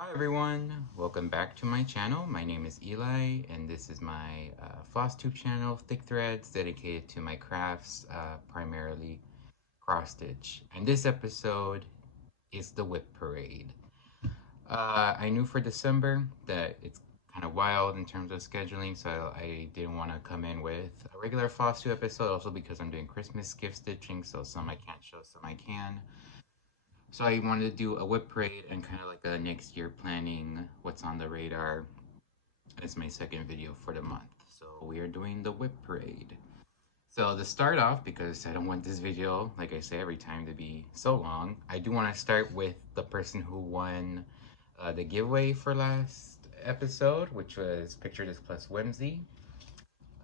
Hi everyone, welcome back to my channel. My name is Eli and this is my Flosstube channel, ThicThreads, dedicated to my crafts, primarily cross stitch. And this episode is the WIP Parade. I knew for December that it's kind of wild in terms of scheduling, so I didn't want to come in with a regular Flosstube episode, also because I'm doing Christmas gift stitching, so some I can't show, some I can. So I wanted to do a WIP parade and kind of like a next year planning what's on the radar. It's my second video for the month. So we are doing the WIP parade. So to start off, because I don't want this video, like I say every time, to be so long, I do want to start with the person who won the giveaway for last episode, which was Picture This Plus Whimsy.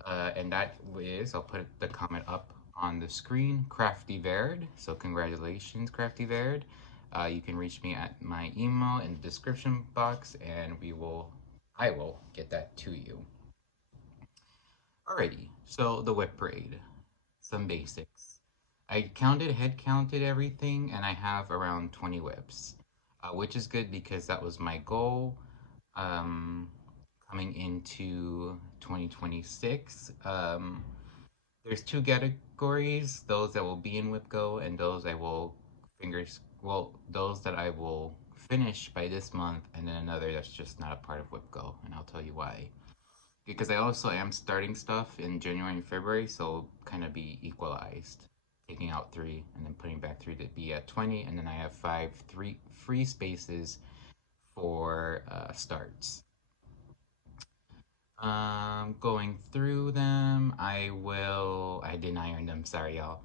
And that is, I'll put the comment up on the screen, Crafty Verd. So congratulations, Crafty Verd. You can reach me at my email in the description box, and I will get that to you. Alrighty, so the WIP parade, some basics. I head counted everything, and I have around 20 WIPs, which is good because that was my goal. Coming into 2026. There's two categories, those that will be in WIPGO and those those that I will finish by this month, and then another that's just not a part of WIPGO, and I'll tell you why. Because I also am starting stuff in January and February, so kind of be equalized. Taking out 3 and then putting back 3 to be at 20, and then I have 3 free spaces for starts. Going through them, I didn't iron them, sorry y'all.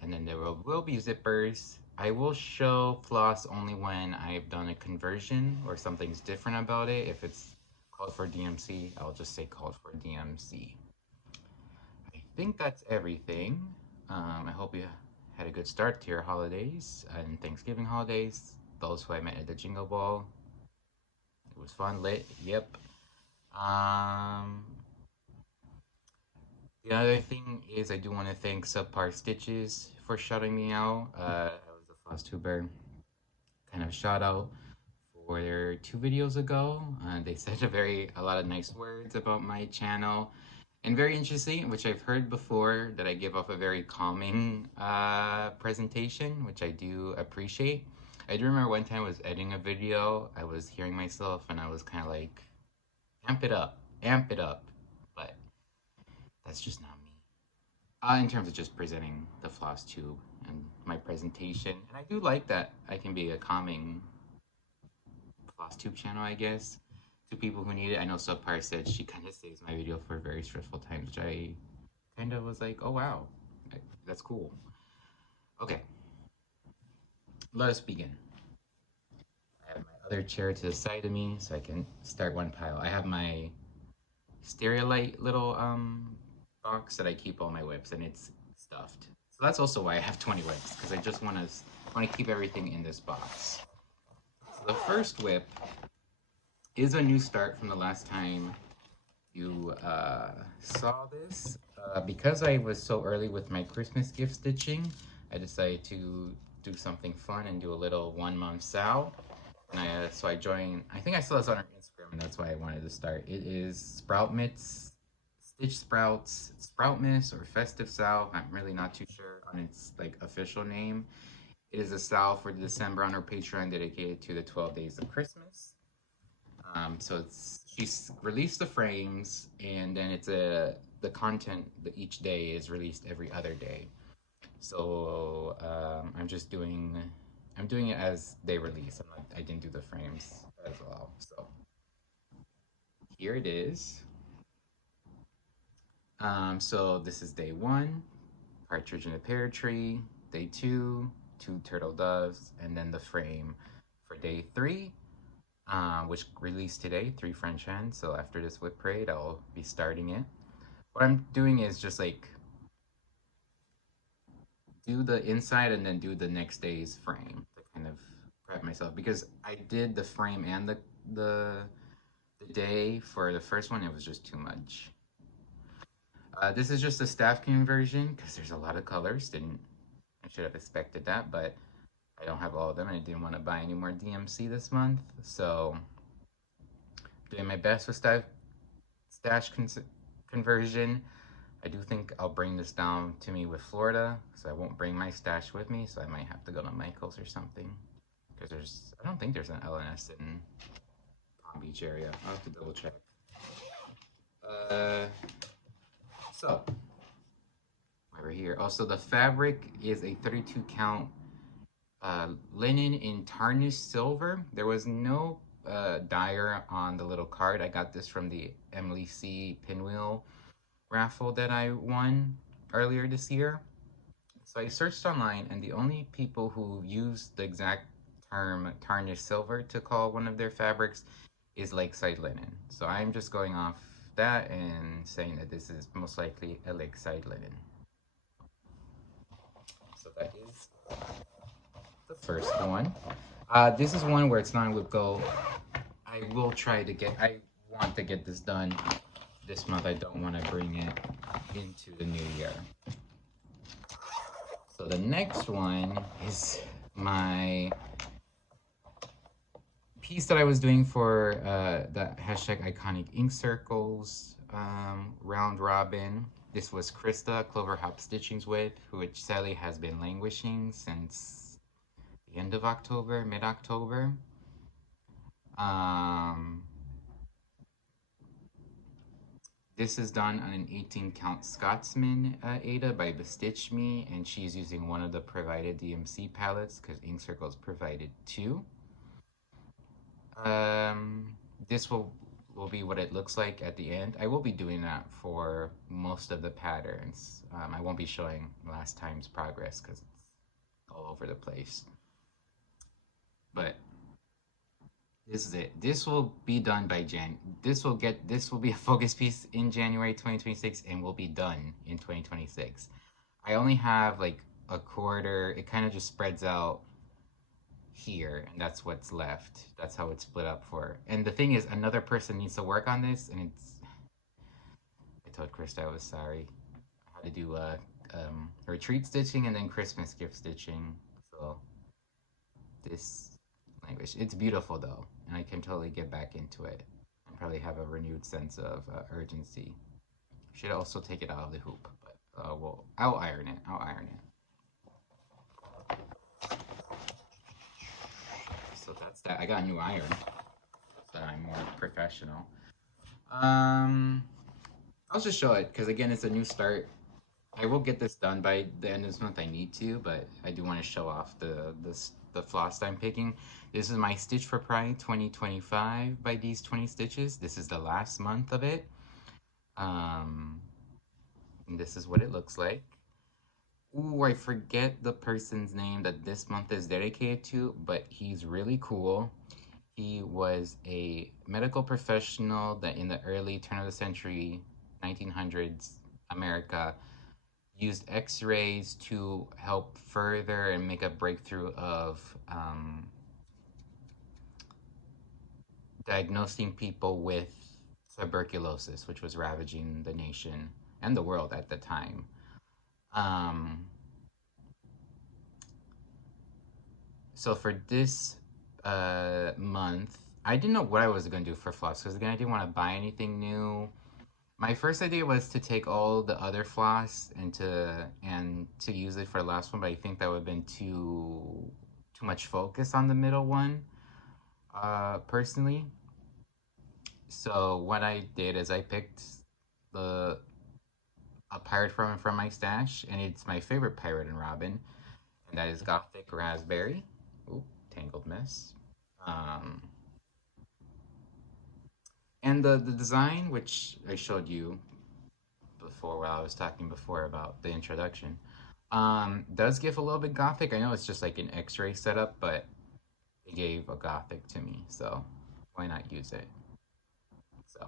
And then there will be zippers. I will show floss only when I've done a conversion or something's different about it. If it's called for DMC, I'll just say called for DMC. I think that's everything. I hope you had a good start to your holidays and Thanksgiving holidays. Those who I met at the Jingle Ball. It was fun, lit, yep. The other thing is I do want to thank Subpar Stitches for shouting me out. I was a Flosstuber kind of shout out for their 2 videos ago. They said a lot of nice words about my channel. And very interesting, which I've heard before, that I give off a very calming presentation, which I do appreciate. I do remember one time I was editing a video, I was hearing myself, and I was kind of like, amp it up, but that's just not me. In terms of just presenting the Flosstube and my presentation, and I do like that I can be a calming Flosstube channel, I guess, to people who need it. I know Subpar said she kind of saves my video for very stressful times, which I kind of was like, oh wow, that's cool. Okay, let us begin. I have my other chair to the side of me so I can start one pile. I have my Stereolite little box that I keep all my WIPs, and it's stuffed. So that's also why I have 20 WIPs, because I just want to keep everything in this box. So the first WIP is a new start from the last time you saw this. Because I was so early with my Christmas gift stitching, I decided to do something fun and do a little 1 month sal. And so I joined, I think I saw this on our Instagram, and that's why I wanted to start. It is Sproutmas, StitchSprout's Sproutmas or Festive Sal. I'm really not too sure on its like official name. It is a sal for December on our Patreon dedicated to the 12 days of Christmas. So she's released the frames, and then the content each day is released every other day. So I'm doing it as they release. I didn't do the frames as well. So here it is. So this is day 1, partridge in a pear tree. Day 2, 2 turtle doves, and then the frame for day 3. Which released today, 3 French hens. So after this WIP parade, I'll be starting it. What I'm doing is just like do the inside and then do the next day's frame to kind of prep myself, because I did the frame and the day for the first one. It was just too much. This is just a staff conversion because there's a lot of colors. I should have expected that, but I don't have all of them, and I didn't want to buy any more DMC this month. So, doing my best with stash conversion. I do think I'll bring this down to me with Florida, so I won't bring my stash with me, so I might have to go to Michael's or something. Because I don't think there's an LNS in Palm Beach area. I'll have to double check. So, over here. Also, the fabric is a 32 count linen in tarnished silver. There was no dyer on the little card. I got this from the Emily C. Pinwheel raffle that I won earlier this year. So I searched online, and the only people who use the exact term tarnished silver to call one of their fabrics is Lakeside Linen. So I'm just going off that and saying that this is most likely a Lakeside Linen. So that is the first one. This is one where it's not WIP Go. I want to get this done this month. I don't want to bring it into the new year. So the next one is my piece that I was doing for the hashtag iconic ink circles round robin. This was Krista Cloverhop Stitchings with, which sadly has been languishing since the end of October, mid-October. This is done on an 18 count Scotsman Ada by Bestitch Me, and she's using one of the provided DMC palettes because ink circles provided two. This will be what it looks like at the end. I will be doing that for most of the patterns. I won't be showing last time's progress because it's all over the place. But this is it. This will be done by This will be a focus piece in January 2026 and will be done in 2026. I only have like a quarter. It kind of just spreads out here, and that's what's left. That's how it's split up for. And the thing is, another person needs to work on this, and it's. I told Krista I was sorry. I had to do retreat stitching and then Christmas gift stitching. So this language, it's beautiful though, and I can totally get back into it and probably have a renewed sense of urgency. Should also take it out of the hoop, but I'll iron it. I'll iron it. So that's that. I got a new iron, so I'm more professional. I'll just show it because again, it's a new start. I will get this done by the end of this month. I need to, but I do want to show off the floss I'm picking. This is my Stitch for Pride 2025 by These 20 Stitches. This is the last month of it. And this is what it looks like. Ooh, I forget the person's name that this month is dedicated to, but he's really cool. He was a medical professional that in the early turn of the century, 1900s America, used X-rays to help further and make a breakthrough of diagnosing people with tuberculosis, which was ravaging the nation and the world at the time. So for this month, I didn't know what I was going to do for floss because again, I didn't want to buy anything new. My first idea was to take all the other floss and to use it for the last one, but I think that would have been too much focus on the middle one, personally. So what I did is I picked a pirate from my stash, and it's my favorite pirate and Robin, and that is Gothic Raspberry. Ooh, tangled mess. And the design, which I showed you before while I was talking before about the introduction, does give a little bit Gothic. I know it's just like an X-ray setup, but it gave a Gothic to me, so why not use it? So,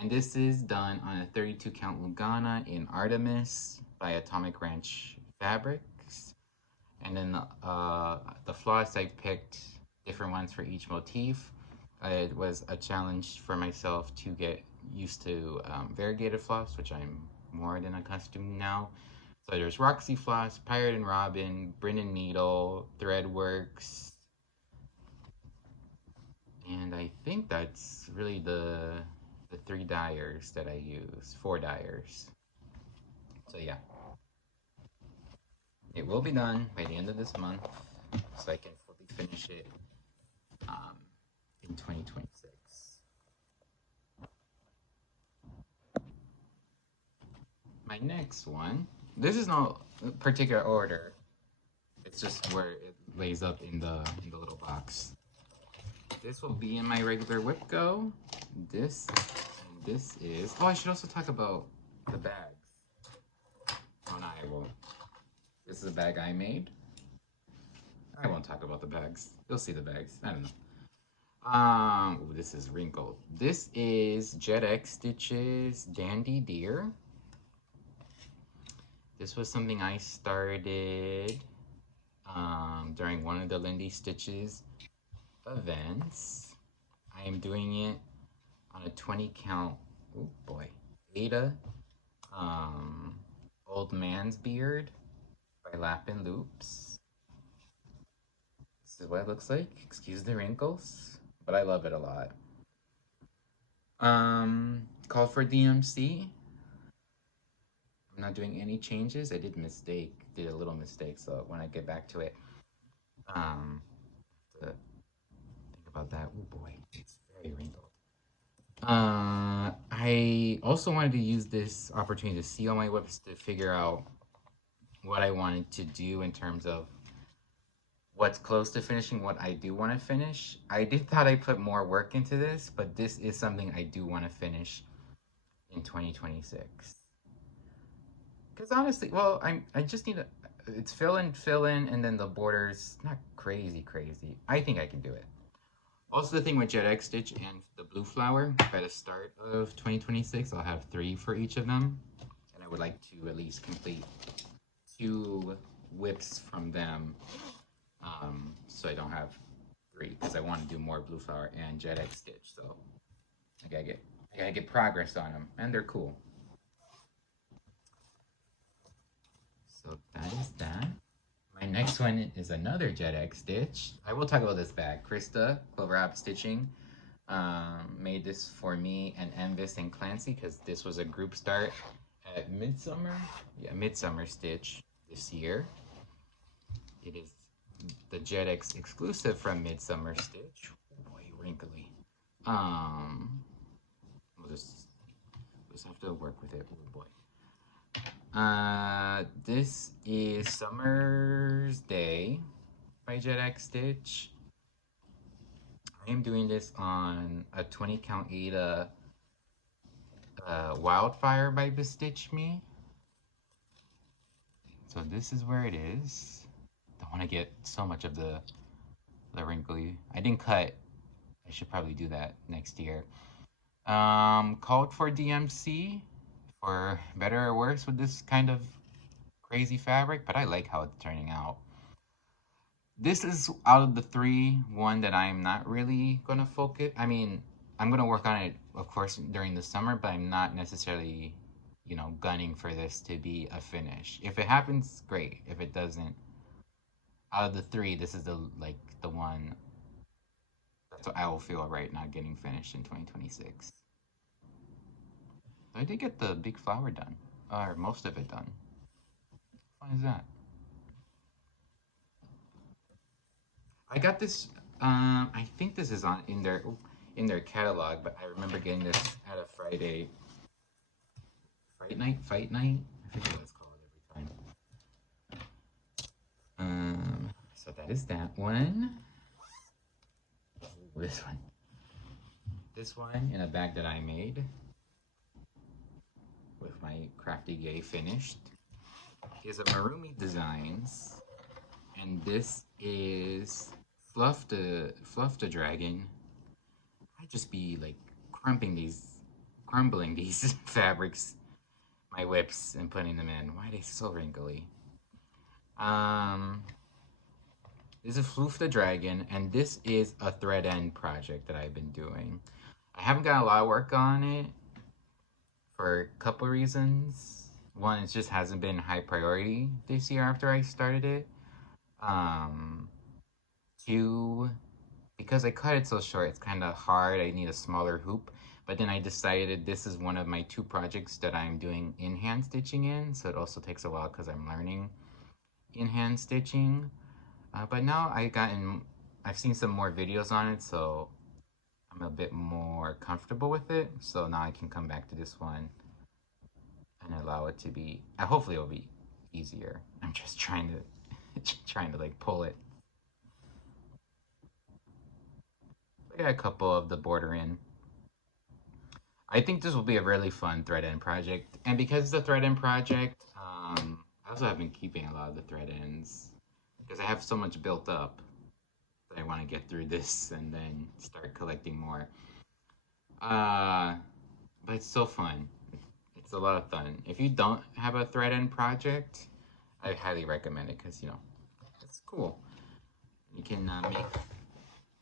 and this is done on a 32 count Lugana in Artemis by Atomic Ranch Fabrics. And then the floss I picked different ones for each motif. It was a challenge for myself to get used to variegated floss, which I'm more than accustomed now. So there's Roxy Floss, Pirate and Robin, Brennan Needle, Threadworks, and I think that's really the 3 dyers that I use, 4 dyers. So yeah, it will be done by the end of this month, so I can fully finish it in 2026. My next one, this is no particular order. It's just where it lays up in the little box. This will be in my regular WIP Go. This is. Oh, I should also talk about the bags. Oh no, I won't. This is a bag I made. I won't talk about the bags. You'll see the bags. I don't know. Ooh, this is wrinkled. This is JedXstitch's Dandy Deer. This was something I started during one of the Lindy Stitches events. I am doing it on a 20 count, oh boy, Ada Old Man's Beard by Lappin' Loops. This is what it looks like. Excuse the wrinkles, but I love it a lot. Called for DMC. I'm not doing any changes. I did a little mistake, so when I get back to it, to think about that. Oh boy, it's very wrinkled. I also wanted to use this opportunity to see all my WIPs to figure out what I wanted to do in terms of what's close to finishing, what I do want to finish. I did thought I put more work into this, but this is something I do want to finish in 2026. Because honestly, well, I just need it's fill in, and then the borders, not crazy. I think I can do it. Also, the thing with JedXstitch and the blue flower, by the start of 2026, I'll have 3 for each of them. And I would like to at least complete 2 WIPs from them, so I don't have 3, because I want to do more blue flower and JedXstitch. So I gotta get progress on them, and they're cool. So that is that. My next one is another JedXstitch. I will talk about this bag. Krista, Clover App Stitching, made this for me and Envis and Clancy because this was a group start at Midsummer. Yeah, Midsummer Stitch this year. It is the JedX exclusive from Midsummer Stitch. Oh boy, wrinkly. We'll just have to work with it. Oh boy. This is Summer's Day by JedXstitch. I am doing this on a 20 count Ada Wildfire by Bestitch Me. So this is where it is. Don't want to get so much of the wrinkly. I didn't cut. I should probably do that next year. Called for DMC. For better or worse with this kind of crazy fabric, but I like how it's turning out. This is out of the 3, one that I'm not really gonna focus. I mean, I'm gonna work on it, of course, during the summer, but I'm not necessarily, you know, gunning for this to be a finish. If it happens, great. If it doesn't, out of the 3, this is the one that's what I will feel right not getting finished in 2026. I did get the big flower done, or most of it done. What is that? I got this. I think this is in their catalog, but I remember getting this at a Friday fight night. I forget what it's called every time. So that is that one. Ooh, this one. This one in a bag that I made with my crafty gay finished is a MarroomyDesigns, and this is Fluff the Dragon. I just be like crumbling these fabrics, my WIPs, and putting them in. Why are they so wrinkly? This is Fluff the Dragon, and this is a thread end project that I've been doing. I haven't got a lot of work on it for a couple reasons. One, it just hasn't been high priority this year after I started it. Um, Two, because I cut it so short, it's kind of hard. I need a smaller hoop. But then I decided this is one of my two projects that I'm doing in-hand stitching in. So it also takes a while because I'm learning in-hand stitching. But now I've seen some more videos on it, so I'm a bit more comfortable with it. So now I can come back to this one and allow it to be, hopefully it'll be easier. I'm just trying to, trying to like pull it. I got a couple of the border in. I think this will be a really fun thread end project. And because it's a thread end project, I also have been keeping a lot of the thread ends because I have so much built up that I want to get through this and then start collecting more. But it's so fun. It's a lot of fun. If you don't have a thread end project, I highly recommend it because, you know, it's cool. You can make,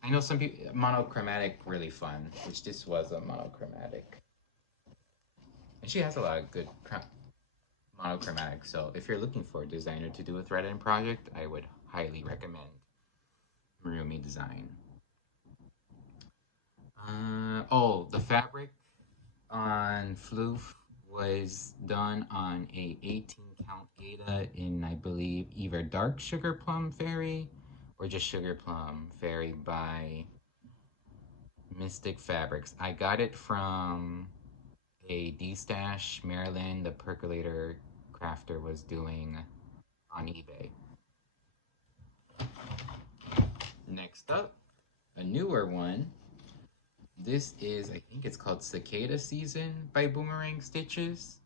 I know some people, monochromatic really fun, which this was a monochromatic. And she has a lot of good monochromatic. So if you're looking for a designer to do a thread end project, I would highly recommend MarroomyDesigns. Oh, the fabric on Fluff was done on a 18 count Ada in, I believe, either dark sugar plum fairy or just sugar plum fairy by Mystic Fabrics. I got it from a D-Stash Maryland, the percolator crafter was doing on eBay. Next up, a newer one. This is, I think it's called Cicada Season by Boomerang Stitches,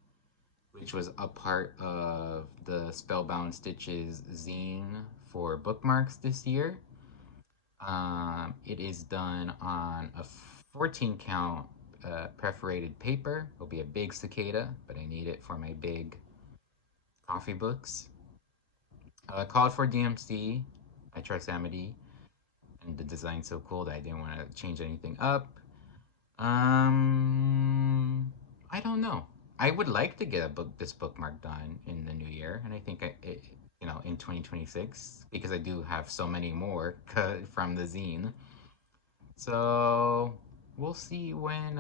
which was a part of the Spellbound Stitches zine for bookmarks this year. It is done on a 14 count perforated paper. It'll be a big cicada, but I need it for my big coffee books. Called for DMC. I trust Amity, and the design's so cool that I didn't want to change anything up. I don't know. I would like to get this bookmark done in the new year, and I think you know, in 2026, because I do have so many more from the zine. So we'll see when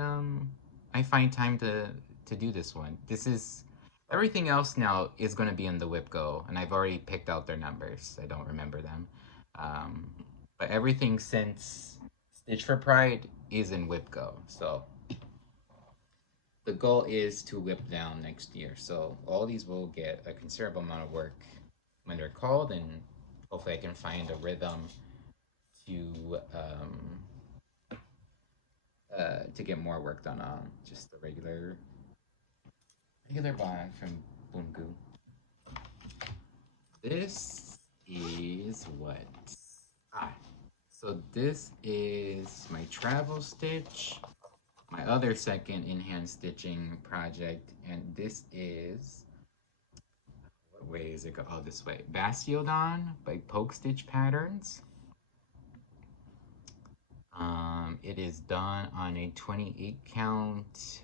I find time to do this one. This is everything else now is going to be in the WIP Go, and I've already picked out their numbers. I don't remember them, but everything since Stitch for Pride is in WIP Go. So the goal is to whip down next year. So all these will get a considerable amount of work when they're called, and hopefully I can find a rhythm to get more work done on just the regular buy from Boomgoo. This is what? So this is my travel stitch, my other second in-hand stitching project, and this is, what way is it go? Oh, this way. Bastiodon by PokeStitchPatterns. It is done on a 28 count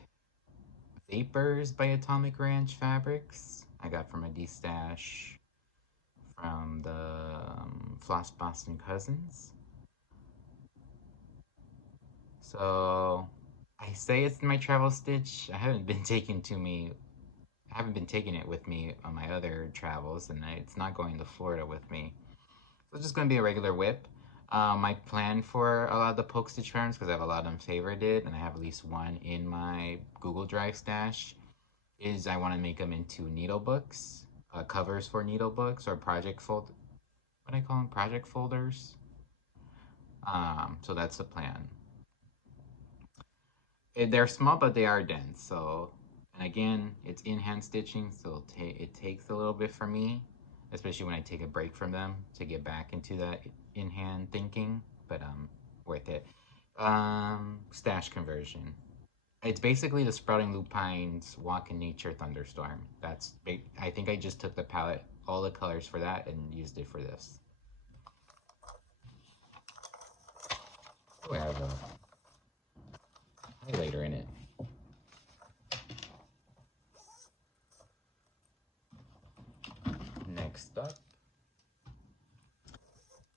Vapors by Atomic Ranch Fabrics. I got from a D-Stash from the Floss Boston Cousins. So I say it's my travel stitch. I haven't been taking it with me on my other travels, and it's not going to Florida with me. So it's just going to be a regular whip. My plan for a lot of the PokeStitchPatterns, because I have a lot of them favorited, and I have at least one in my Google Drive stash, is I want to make them into needle books, covers for needle books, or project folders. So that's the plan. They're small, but they are dense. So, and again, it's in-hand stitching, so it takes a little bit for me, especially when I take a break from them to get back into that in-hand thinking. But worth it. Stash conversion. It's basically the Sprouting Lupines Walk in Nature Thunderstorm. I think I just took the palette, all the colors for that, and used it for this. Oh, I have a highlighter in it. up.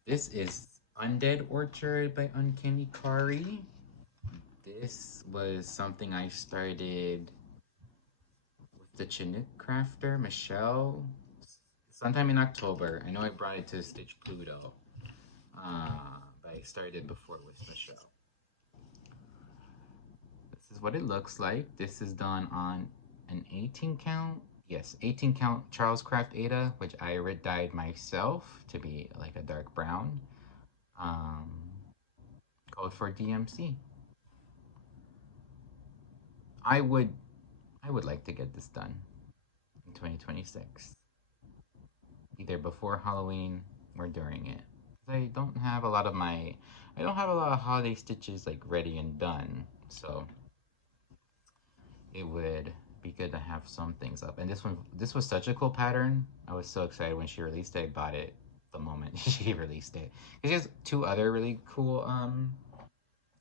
This is Undead Orchard by UncannyKari. This was something I started with the Chinook crafter, Michelle, sometime in October. I know I brought it to Stitch Pluto, but I started before with Michelle. This is what it looks like. This is done on an 18 count. Yes, 18 count Charles Craft Ada, which I dyed myself to be like a dark brown. Called for DMC. I would like to get this done in 2026, either before Halloween or during it. I don't have a lot of holiday stitches like ready and done, so it would be good to have some things up. And this was such a cool pattern. I was so excited when she released it. I bought it the moment she released it. She has 2 other really cool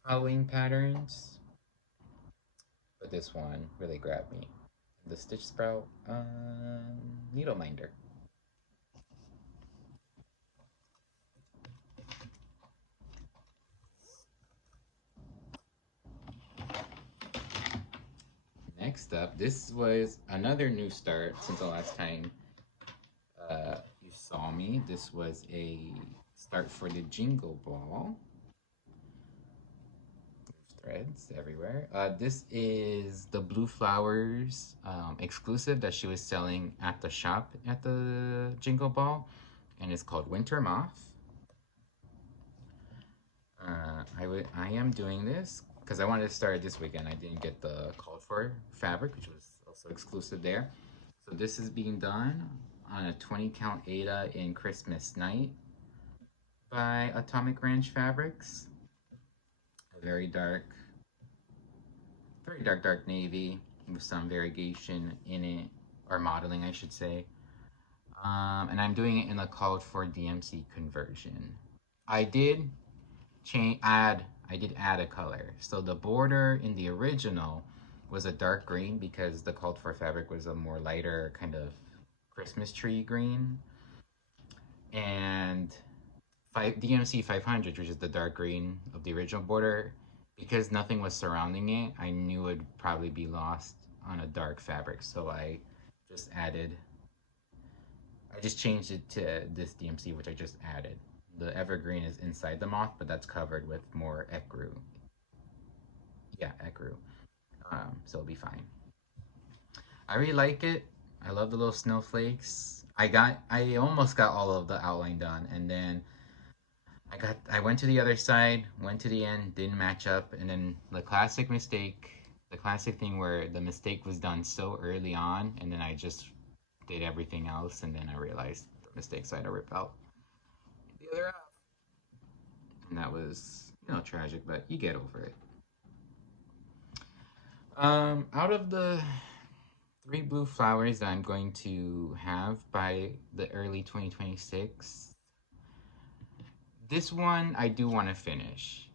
Halloween patterns, but this one really grabbed me. The StitchSprout needle minder. Next up, this was another new start since the last time you saw me. This was a start for the Jingle Ball. Threads everywhere. This is the Blue Flowers exclusive that she was selling at the shop at the Jingle Ball, and it's called Winter Moth. I am doing this because I wanted to start it this weekend. I didn't get the called for fabric, which was also exclusive there. So this is being done on a 20 count Ada in Christmas Night by Atomic Ranch Fabrics. A very dark navy with some variegation in it, or modeling I should say. And I'm doing it in the called for DMC conversion. I did add a color. So the border in the original was a dark green because the called for fabric was a more lighter kind of Christmas tree green. And DMC 500, which is the dark green of the original border, because nothing was surrounding it, I knew it would probably be lost on a dark fabric. So I just changed it to this DMC, which I just added. The evergreen is inside the moth, but that's covered with more ecru. Yeah, ecru. So it'll be fine. I really like it. I love the little snowflakes. I almost got all of the outline done, and then I went to the other side, went to the end, didn't match up, and then the classic thing where the mistake was done so early on, and then I just did everything else, and then I realized the mistakes I had to rip out the other half. And that was, tragic, but you get over it. Out of the 3 blue flowers that I'm going to have by the early 2026, this one I do want to finish.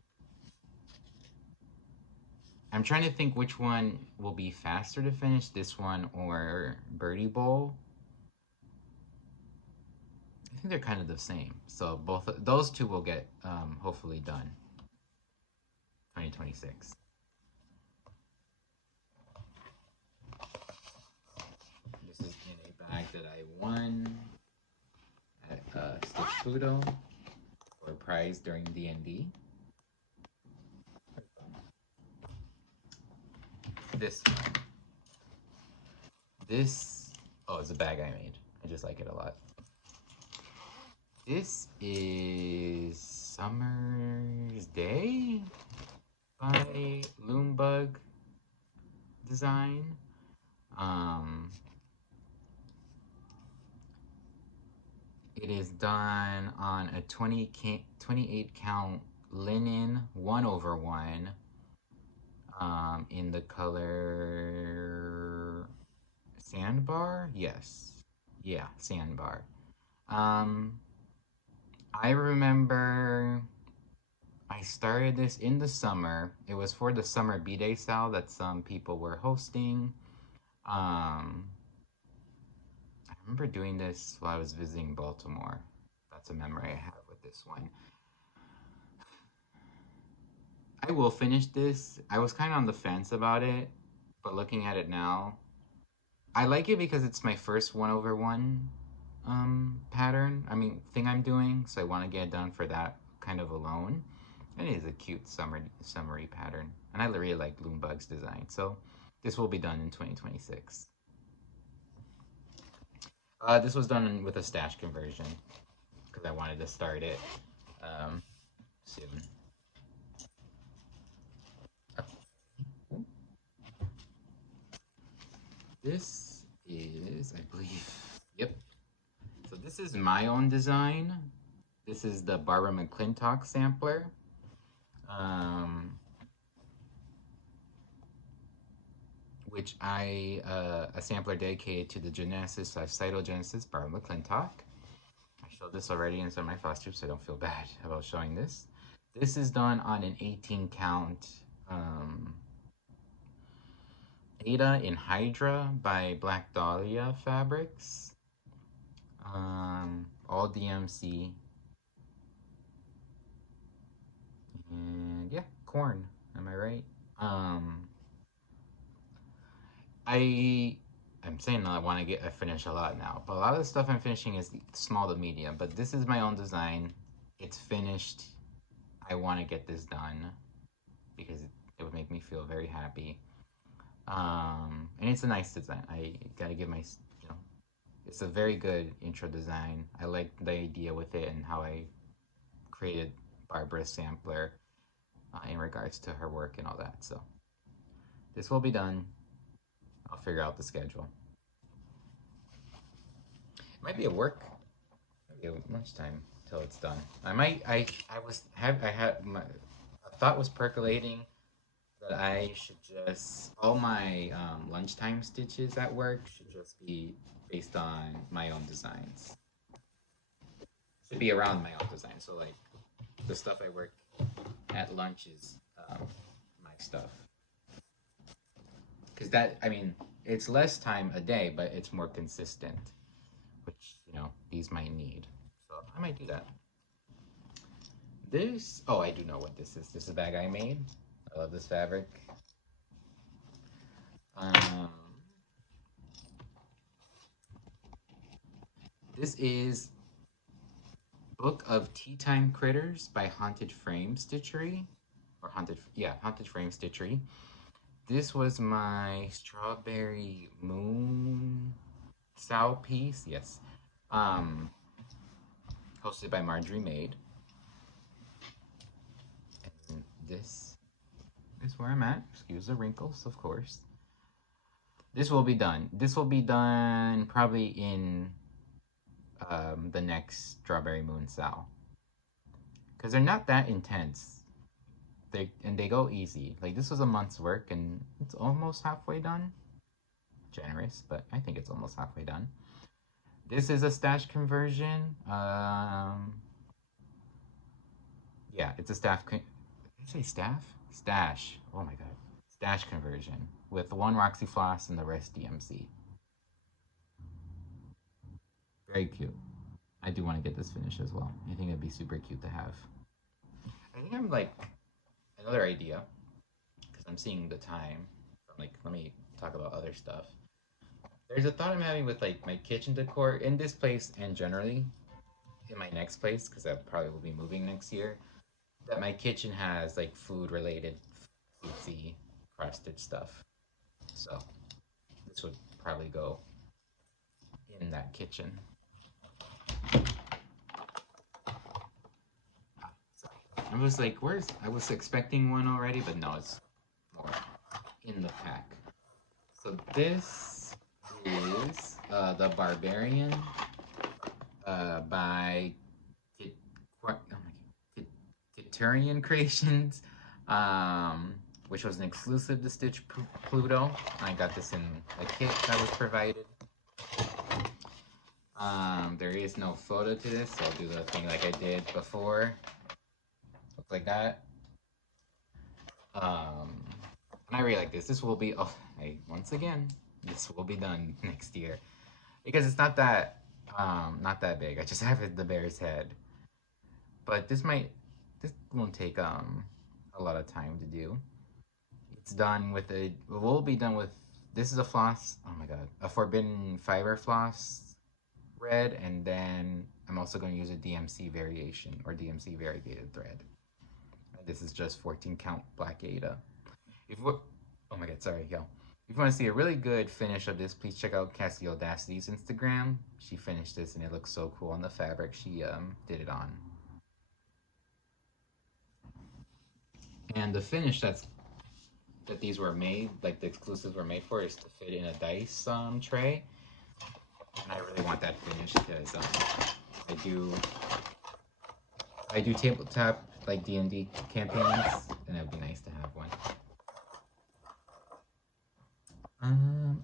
I'm trying to think which one will be faster to finish, this one or Birdy Bowl. I think they're kind of the same. So those 2 will get hopefully done 2026. This is in a bag that I won at Stitch Pluto for a prize during D&D. This one. It's a bag I made. I just like it a lot. This is Summer's Day by LoomBug Design. It is done on a 28 count linen 1/1 in the color Sandbar. Yes, yeah, Sandbar. I remember I started this in the summer. It was for the summer B-Day sale that some people were hosting. I remember doing this while I was visiting Baltimore. That's a memory I have with this one. I will finish this. I was kind of on the fence about it, but looking at it now, I like it because it's my first 1/1 pattern. I mean, thing I'm doing, so I want to get it done for that kind of alone. And it is a cute summary pattern, and I really like LoomBug's design. So this will be done in 2026. This was done with a stash conversion because I wanted to start it soon. This is, I believe, yep. So this is my own design. This is the Barbara Mclinktock sampler. Which a sampler dedicated to the genesis / cytogenesis Barbara Mclinktock. I showed this already in some of my Flosstube, so I don't feel bad about showing this. This is done on an 18 count Ada in Hydra by Black Dahlia Fabrics. All DMC. And yeah, corn. Am I right? I'm saying I want to finish a lot now, but a lot of the stuff I'm finishing is small to medium. But this is my own design. It's finished. I want to get this done because it would make me feel very happy. And it's a nice design. I gotta give my, it's a very good intro design. I like the idea with it and how I created Barbara's sampler in regards to her work and all that. So this will be done. I'll figure out the schedule. It might be a lunchtime till it's done. A thought was percolating that I should all my lunchtime stitches at work should just be based on my own designs. Should be around my own design. So like the stuff I work at lunch is my stuff. Because it's less time a day, but it's more consistent, which, these might need. So I might do that. I do know what this is. This is a bag I made. I love this fabric. This is Book of Tea Time Critters by Haunted Frame Stitchery. Haunted Frame Stitchery. This was my Strawberry Moon Sow piece, yes. Hosted by Marjorie Maid. And this is where I'm at. Excuse the wrinkles, of course. This will be done. This will be done probably in the next Strawberry Moon Sow. Because they're not that intense. They go easy. Like, this was a month's work and it's almost halfway done. Generous, but I think it's almost halfway done. This is a stash conversion. Yeah, it's a staff. Did I say staff? Stash. Oh my god. Stash conversion with one Roxy Floss and the rest DMC. Very cute. I do want to get this finished as well. I think it'd be super cute to have. I think I'm like another idea because I'm seeing the time. I'm like, let me talk about other stuff. There's a thought I'm having with like my kitchen decor in this place and generally in my next place, because I probably will be moving next year, that my kitchen has like food related cutesy cross stitch stuff. So this would probably go in that kitchen. I was like, I was expecting one already, but no, it's more in the pack. So this is the Barbarian by Queterion Creations, which was an exclusive to Stitch Pluto. I got this in a kit that was provided. There is no photo to this, so I'll do the thing like I did before. Looks like that. And I really like this. This will be, once again, this will be done next year. because it's not that big. I just have it the bear's head. But this won't take a lot of time to do. It's done with will be done with, this is a floss, oh my god, a forbidden fiber floss red, and then I'm also going to use a DMC variation or DMC variegated thread. And this is just 14 count black Ada. If what, oh my god, sorry, yo. If you want to see a really good finish of this, please check out Cassie Audacity's Instagram. She finished this and it looks so cool on the fabric she did it on. And the finish that these were made, like the exclusives were made for, is to fit in a dice tray. And I really want that finish because I do tabletop like D&D campaigns, and it would be nice to have one.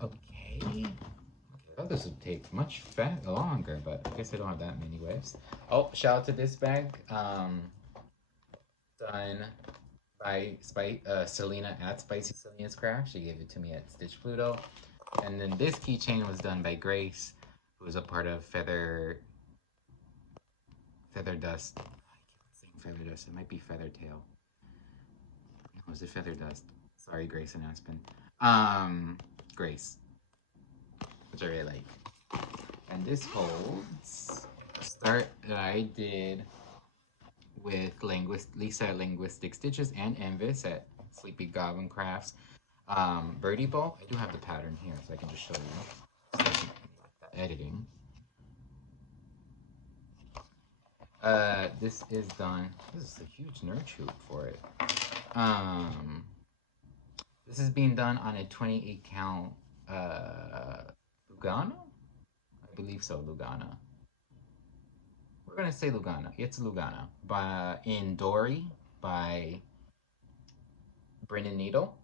Okay. I thought this would take much longer, but I guess I don't have that many waves. Oh, shout out to this bag. Done by Selena at Spicy Selena's Craft. She gave it to me at Stitch Pluto. And then this keychain was done by Grace, who is a part of Feather Dust. I keep saying Feather Dust. It might be Feather Tail. No, was it Feather Dust? Sorry, Grace and Aspen. Grace, which I really like. And this holds a start that I did with Lisa at Linguistic Stitches and Envis at Sleepy Goblin Crafts. Birdy bowl. I do have the pattern here, so I can just show you. Editing. This is done. This is a huge nerd hoop for it. This is being done on a 28 count Lugana? I believe so, Lugana. We're gonna say Lugana. It's Lugana in Dory by Brennan Nettle.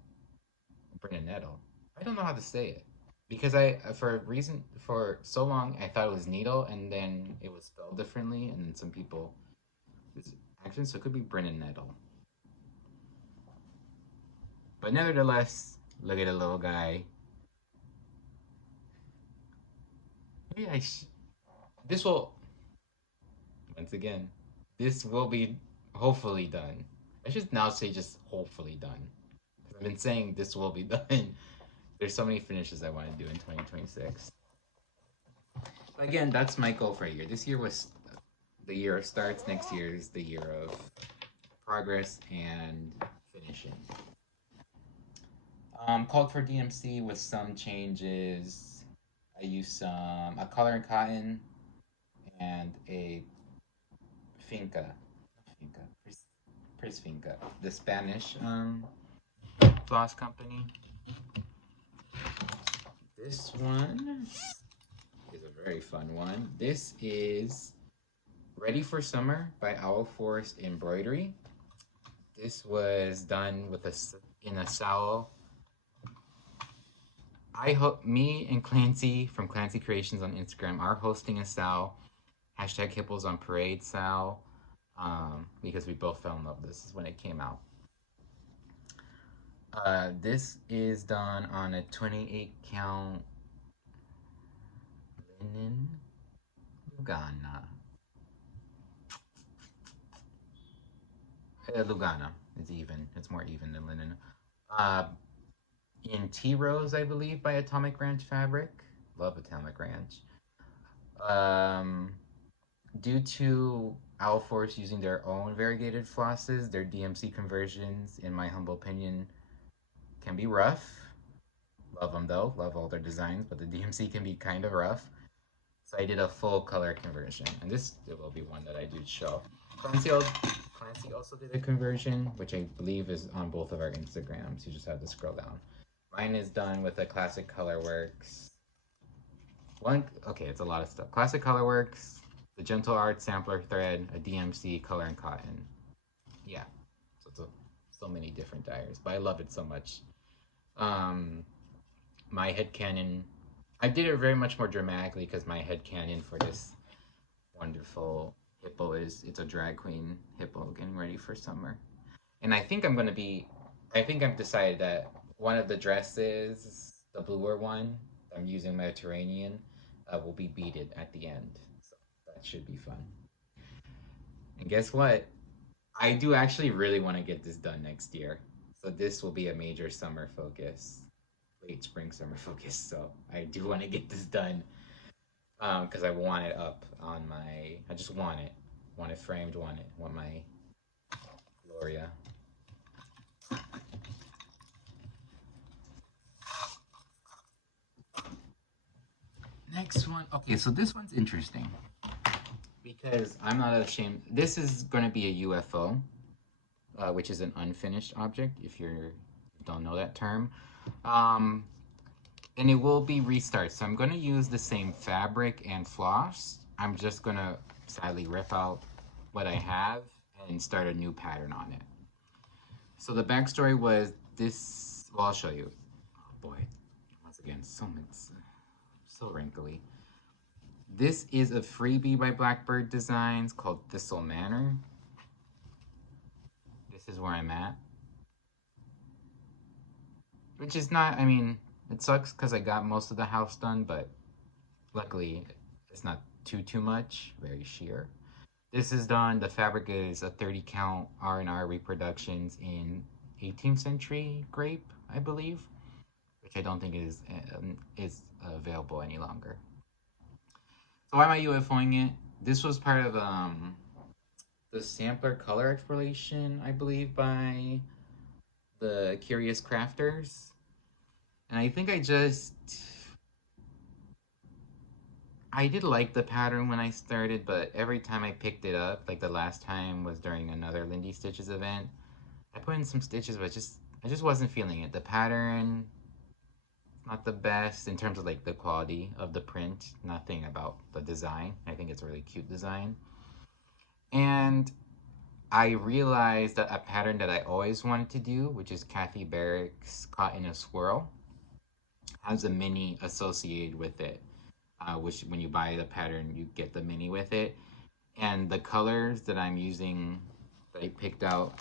I don't know how to say it because for so long I thought it was Needle, and then it was spelled differently, and then some people actually, so it could be Brennan Nettle. But nevertheless, look at the little guy. Maybe this will, once again, this will be hopefully done. I should now say just hopefully done. I've been saying this will be done. There's so many finishes I want to do in 2026. Again, that's my goal for a year. This year was the year of starts. Next year is the year of progress and finishing. Called for DMC with some changes. I used a color and cotton and a Pris Finca, the Spanish floss company. This one is a very fun one. This is Ready for Summer by Owl Forest Embroidery. This was done with in a SAO. I hope me and Clancy from Clancy Creations on Instagram are hosting a SAO. Hashtag Hippos on Parade SAO. Because we both fell in love with this when it came out. This is done on a 28 count linen Lugana. Lugana is even. It's more even than linen. In Tea Rose, I believe, by Atomic Ranch Fabric. Love Atomic Ranch. Due to Owl Force using their own variegated flosses, their DMC conversions, in my humble opinion, can be rough. Love them though, love all their designs, but the DMC can be kind of rough. So I did a full color conversion, and this will be one that I do show. Clancy also did a conversion, which I believe is on both of our Instagrams. You just have to scroll down. Mine is done with a Classic Colorworks. Okay, it's a lot of stuff. Classic Colorworks, the Gentle Art Sampler Thread, a DMC, color and cotton. Yeah, so it's so many different dyers, but I love it so much. My headcanon, I did it very much more dramatically because my headcanon for this wonderful hippo it's a drag queen hippo getting ready for summer. And I think I've decided that one of the dresses, the bluer one, I'm using Mediterranean, will be beaded at the end. So that should be fun. And guess what? I do actually really want to get this done next year. So this will be a major summer focus, late spring summer focus. So I do want to get this done because I want it up on my. I just want it framed, want my Gloria. Next one. Okay, so this one's interesting because I'm not ashamed. This is going to be a UFO, which is an unfinished object. If you don't know that term, and it will be restart. So I'm going to use the same fabric and floss. I'm just going to sadly rip out what I have and start a new pattern on it. So the backstory was this. Well, I'll show you. Oh boy, once again, so wrinkly. This is a freebie by Blackbird Designs called Thistle Manor. This is where I'm at. Which is not, I mean, it sucks because I got most of the house done, but luckily it's not too much, very sheer. This is done, the fabric is a 30 count R&R reproductions in 18th century grape, I believe, which I don't think is available any longer. So why am I UFOing it? This was part of the sampler color exploration, I believe, by the Curious Crafters. And I think I did like the pattern when I started, but every time I picked it up, like the last time was during another Lindy Stitches event, I put in some stitches, but I just wasn't feeling it. The pattern, not the best in terms of like the quality of the print. Nothing about the design. I think it's a really cute design. And I realized that a pattern that I always wanted to do, which is Kathy Barrick's Caught in a Swirl, has a mini associated with it. Which when you buy the pattern, you get the mini with it. And the colors that I'm using, that I picked out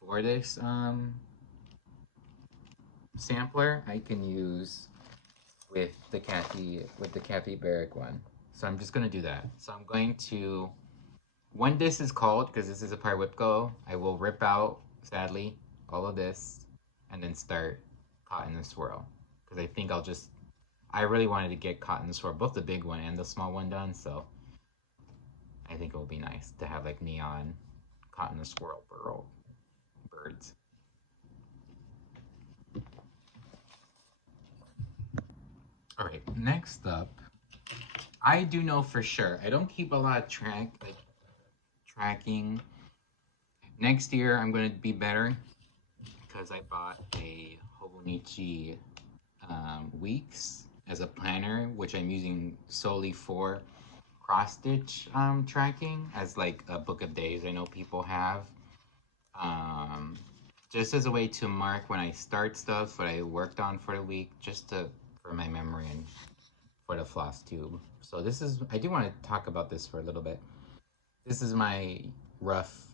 for this sampler, I can use with the Kathy Barrick one. So I'm just gonna do that. So I'm going to, when this is called, because this is a part WIP Go, I will rip out, sadly, all of this, and then start Caught in the Swirl. Because I think I really wanted to get Caught in the Swirl, both the big one and the small one done, so I think it will be nice to have like neon Caught in the Swirl birds. All right, next up, I do know for sure. I don't keep a lot of tracking. Next year, I'm going to be better because I bought a Hobonichi Weeks as a planner, which I'm using solely for cross stitch tracking as like a book of days. I know people have. Just as a way to mark when I start stuff, what I worked on for the week, just for my memory and for the Flosstube. So this is, I do want to talk about this for a little bit. This is my rough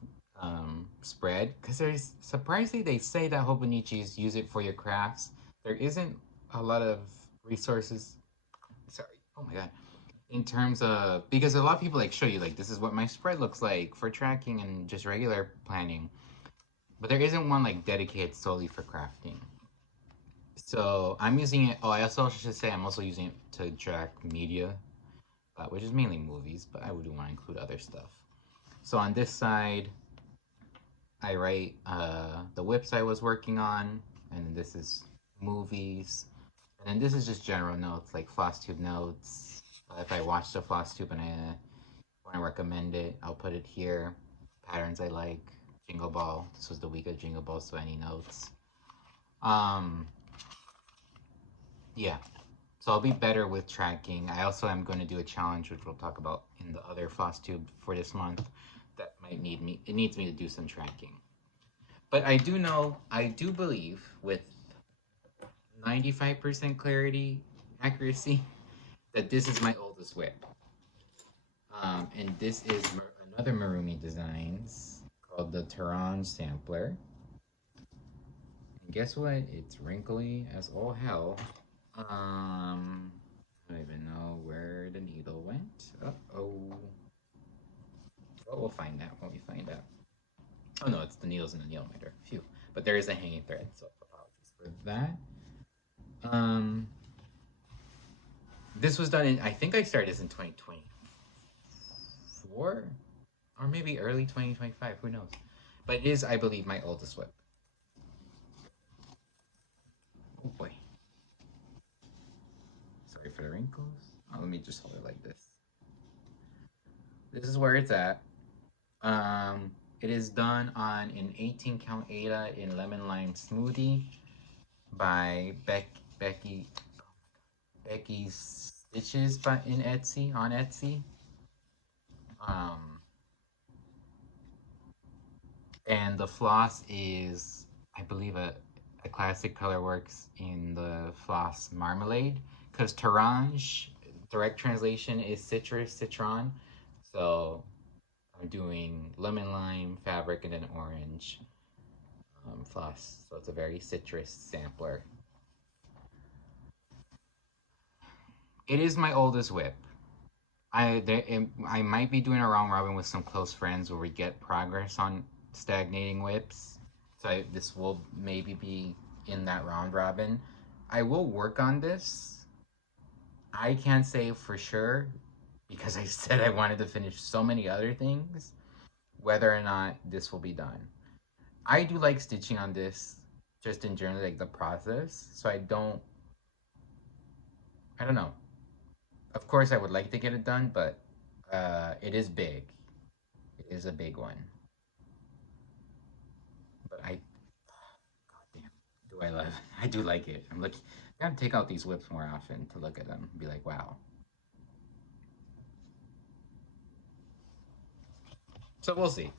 spread, because there's, surprisingly, they say that Hobonichis use it for your crafts. There isn't a lot of resources, sorry, oh my god, in terms of, because a lot of people like show you like this is what my spread looks like for tracking and just regular planning, but there isn't one like dedicated solely for crafting. So I'm using it. Oh, I also should say I'm also using it to track media, which is mainly movies, but I would want to include other stuff. So on this side, I write the WIPs I was working on, and this is movies, and then this is just general notes like Flosstube notes. If I watch the Flosstube and I want to recommend it, I'll put it here. Patterns I like, Jingle Ball. This was the week of Jingle Ball, so any notes. Yeah, so I'll be better with tracking. I also am going to do a challenge, which we'll talk about in the other Flosstube for this month. That might need me. It needs me to do some tracking. But I do believe with 95% clarity, accuracy, that this is my oldest WIP. And this is another MarroomyDesigns called the Turanj sampler. And guess what? It's wrinkly as all hell. I don't even know where the needle went. Uh-oh. Well, we'll find out when we find out. Oh no, it's the needles in the needle minder. Phew. But there is a hanging thread, so apologies for that. Um, this was done in, I think I started this in 2024? Or maybe early 2025, who knows. But it is, I believe, my oldest WIP. Oh boy. Sorry for the wrinkles. Oh, let me just hold it like this. This is where it's at. It is done on an 18 count Ada in Lemon Lime Smoothie by Becky's Stitches in Etsy, on Etsy. And the floss is, I believe, a classic Colorworks in the floss marmalade, because Turanj, direct translation is citrus, citron. So I'm doing lemon lime fabric and then orange floss. So it's a very citrus sampler. It is my oldest WIP. I might be doing a round robin with some close friends where we get progress on stagnating WIPs. So this will maybe be in that round robin. I will work on this. I can't say for sure because I said I wanted to finish so many other things whether or not this will be done. I do like stitching on this just in general, like the process. So I don't know. Of course, I would like to get it done, but it is big. It is a big one. But God damn, do I love it? I do like it. I'm looking. I gotta take out these WIPs more often to look at them and be like, wow. So we'll see.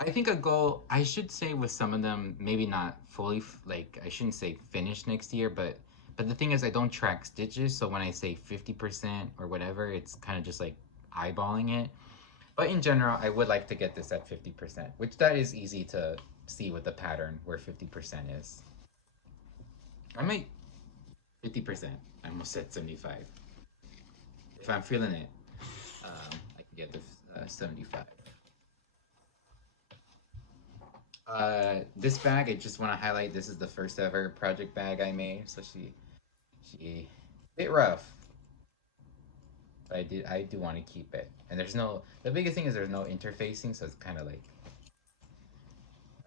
I think a goal, I should say with some of them, maybe not fully, like, I shouldn't say finish next year, but the thing is, I don't track stitches, so when I say 50% or whatever, it's kind of just like eyeballing it. But in general, I would like to get this at 50%, which that is easy to see with the pattern where 50% is. I might 50%. I almost said 75. If I'm feeling it, I can get to 75. This bag, I just want to highlight. This is the first ever project bag I made, so she a bit rough. But I do want to keep it. And there's no. The biggest thing is there's no interfacing, so it's kind of like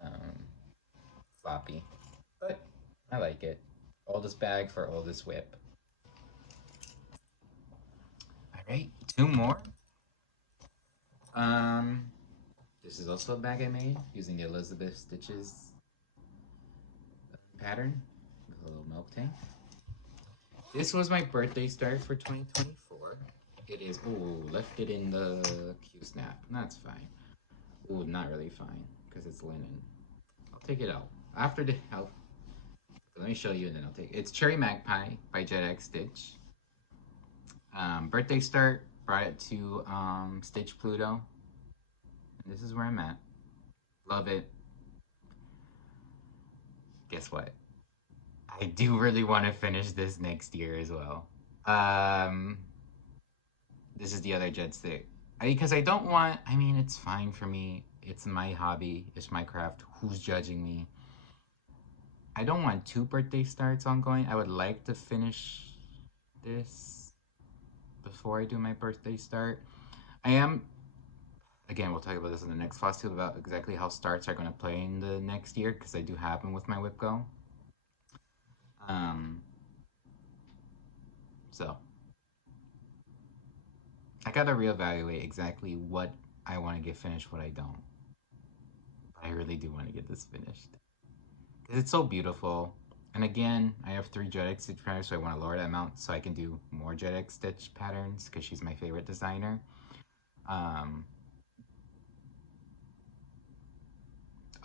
um, floppy. But I like it. Oldest bag for oldest WIP. All right, two more. Um, this is also a bag I made using the Elizabeth Stitches pattern with a little milk tank. This was my birthday start for 2024. It is, ooh, left it in the Q snap. That's fine. Ooh, not really fine because it's linen. I'll take it out. After the, let me show you and then I'll take it. It's Cherry Magpie by JedXstitch. Birthday start, brought it to Stitch Pluto. And this is where I'm at. Love it. Guess what? I do really want to finish this next year as well. This is the other JedXstitch. Because I don't want, I mean, it's fine for me. It's my hobby. It's my craft. Who's judging me? I don't want two birthday starts ongoing. I would like to finish this before I do my birthday start. I am, again, we'll talk about this in the next Flosstube about exactly how starts are going to play in the next year because I do have them with my WIP Go. So I gotta reevaluate exactly what I want to get finished, what I don't. But I really do want to get this finished because it's so beautiful. And again, I have 3 JedXstitch patterns, so I want to lower that amount so I can do more JedXstitch patterns because she's my favorite designer.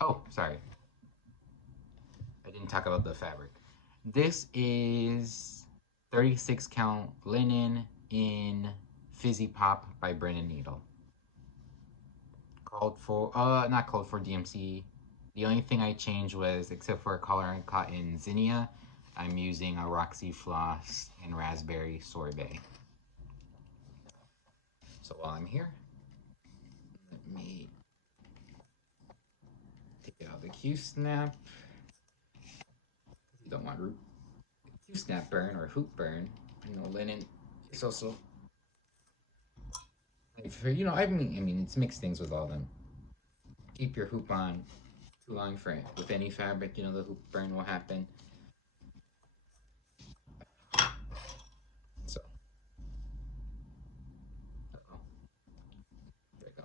Oh, sorry. I didn't talk about the fabric. This is 36 count linen in Fizzy Pop by Brennan Needle. Called for, not called for DMC. The only thing I changed was, except for color and cotton zinnia, I'm using a Roxy Floss and Raspberry Sorbet. So while I'm here, let me take out the Q-snap. You don't want Q-snap burn or hoop burn. You know, linen is also, for, you know, I mean, it's mixed things with all of them. Keep your hoop on too long for it. With any fabric, you know, the hoop burn will happen. So, there we go.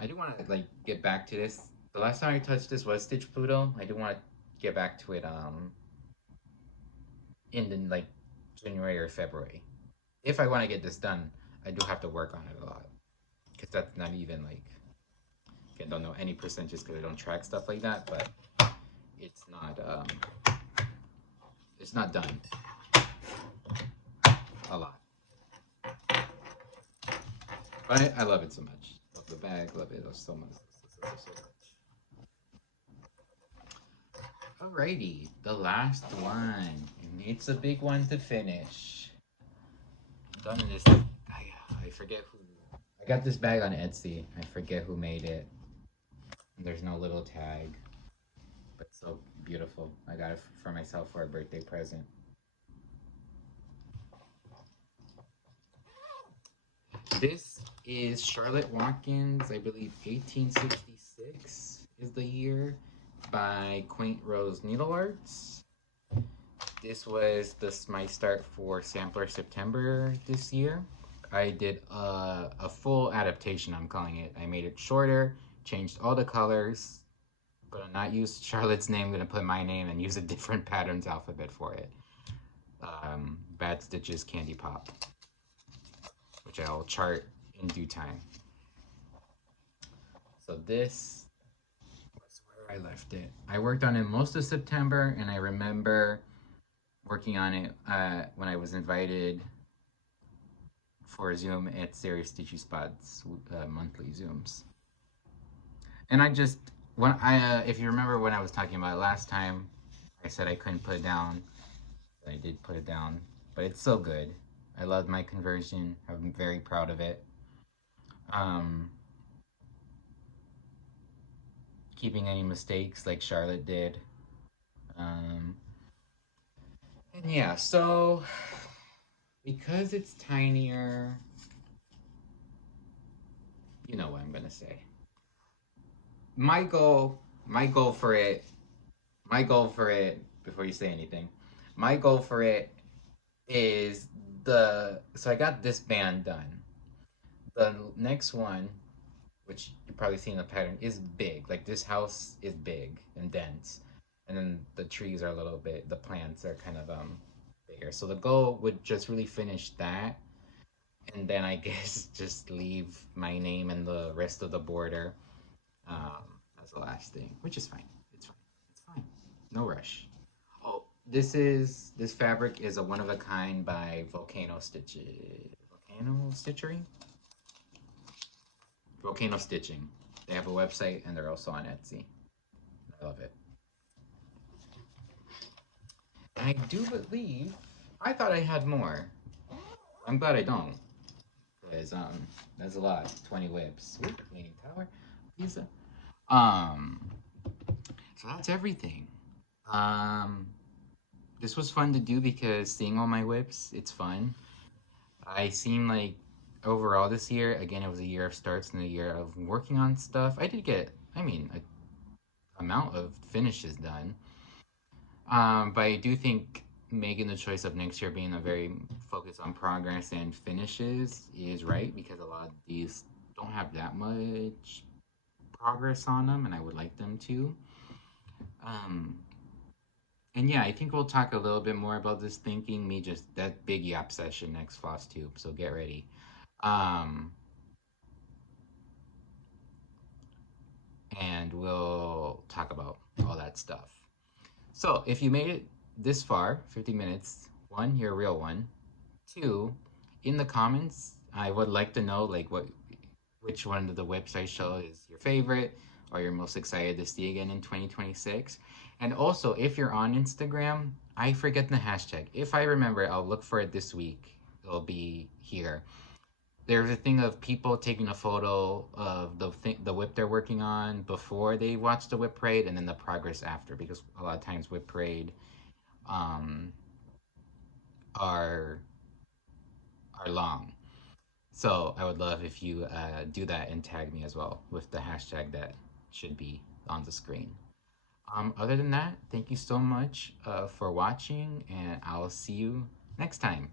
I do want to like get back to this. The last time I touched this was Stitch Pluto. I do want to get back to it in the, like, January or February. If I want to get this done, I do have to work on it a lot, because that's not even like, I don't know any percentages because I don't track stuff like that, but it's not done a lot. But I love it so much. Love the bag, love it so much. So much. Alrighty, the last one. It's a big one to finish. Done this. I forget who. I got this bag on Etsy. I forget who made it. There's no little tag, but it's so beautiful. I got it for myself for a birthday present. This is Charlotte Watkins, I believe 1866 is the year, by Quaint Rose Needlearts. This was my start for Sampler September this year. I did a full adaptation, I'm calling it. I made it shorter, changed all the colors, but I'm not use Charlotte's name. I'm gonna put my name and use a different patterns alphabet for it. Bad Stitches Candy Pop, which I'll chart in due time. So this was where I left it. I worked on it most of September, and I remember working on it when I was invited for a Zoom at Serious Stitchy Spots monthly Zooms. And I just, if you remember when I was talking about it last time, I said I couldn't put it down. I did put it down, but it's so good. I love my conversion. I'm very proud of it. Keeping any mistakes like Charlotte did. And yeah, so because it's tinier, you know what I'm gonna say. My goal for it, before you say anything, my goal for it is so I got this band done. The next one, which you've probably seen the pattern, is big. Like, this house is big and dense, and then the trees are a little bit, the plants are kind of bigger. So the goal would just really finish that, and then I guess just leave my name and the rest of the border as the last thing, which is fine. It's fine. It's fine. No rush. Oh, this fabric is a one of a kind by Volcano Stitchery. Volcano Stitching. They have a website and they're also on Etsy. I love it. And I do believe, I thought I had more. I'm glad I don't, because that's a lot. 20 whips. Ooh, Leaning Tower. Pizza. So that's everything. This was fun to do because seeing all my whips, it's fun. I seem like overall this year, again, it was a year of starts and a year of working on stuff. I did get, an amount of finishes done. But I do think making the choice of next year being a very focus on progress and finishes is right, because a lot of these don't have that much progress on them, and I would like them to. And yeah, I think we'll talk a little bit more about this thinking, me just that big yap session next Flosstube, so get ready. And we'll talk about all that stuff. So if you made it this far, 50 minutes, 1, you're a real one. 2, in the comments, I would like to know like which one of the websites show is your favorite, or you're most excited to see again in 2026. And also, if you're on Instagram, I forget the hashtag. If I remember, I'll look for it this week. It'll be here. There's a thing of people taking a photo of the whip they're working on before they watch the whip parade, and then the progress after, because a lot of times whip parade um, are long. So I would love if you do that and tag me as well with the hashtag that should be on the screen. Other than that, thank you so much for watching, and I'll see you next time.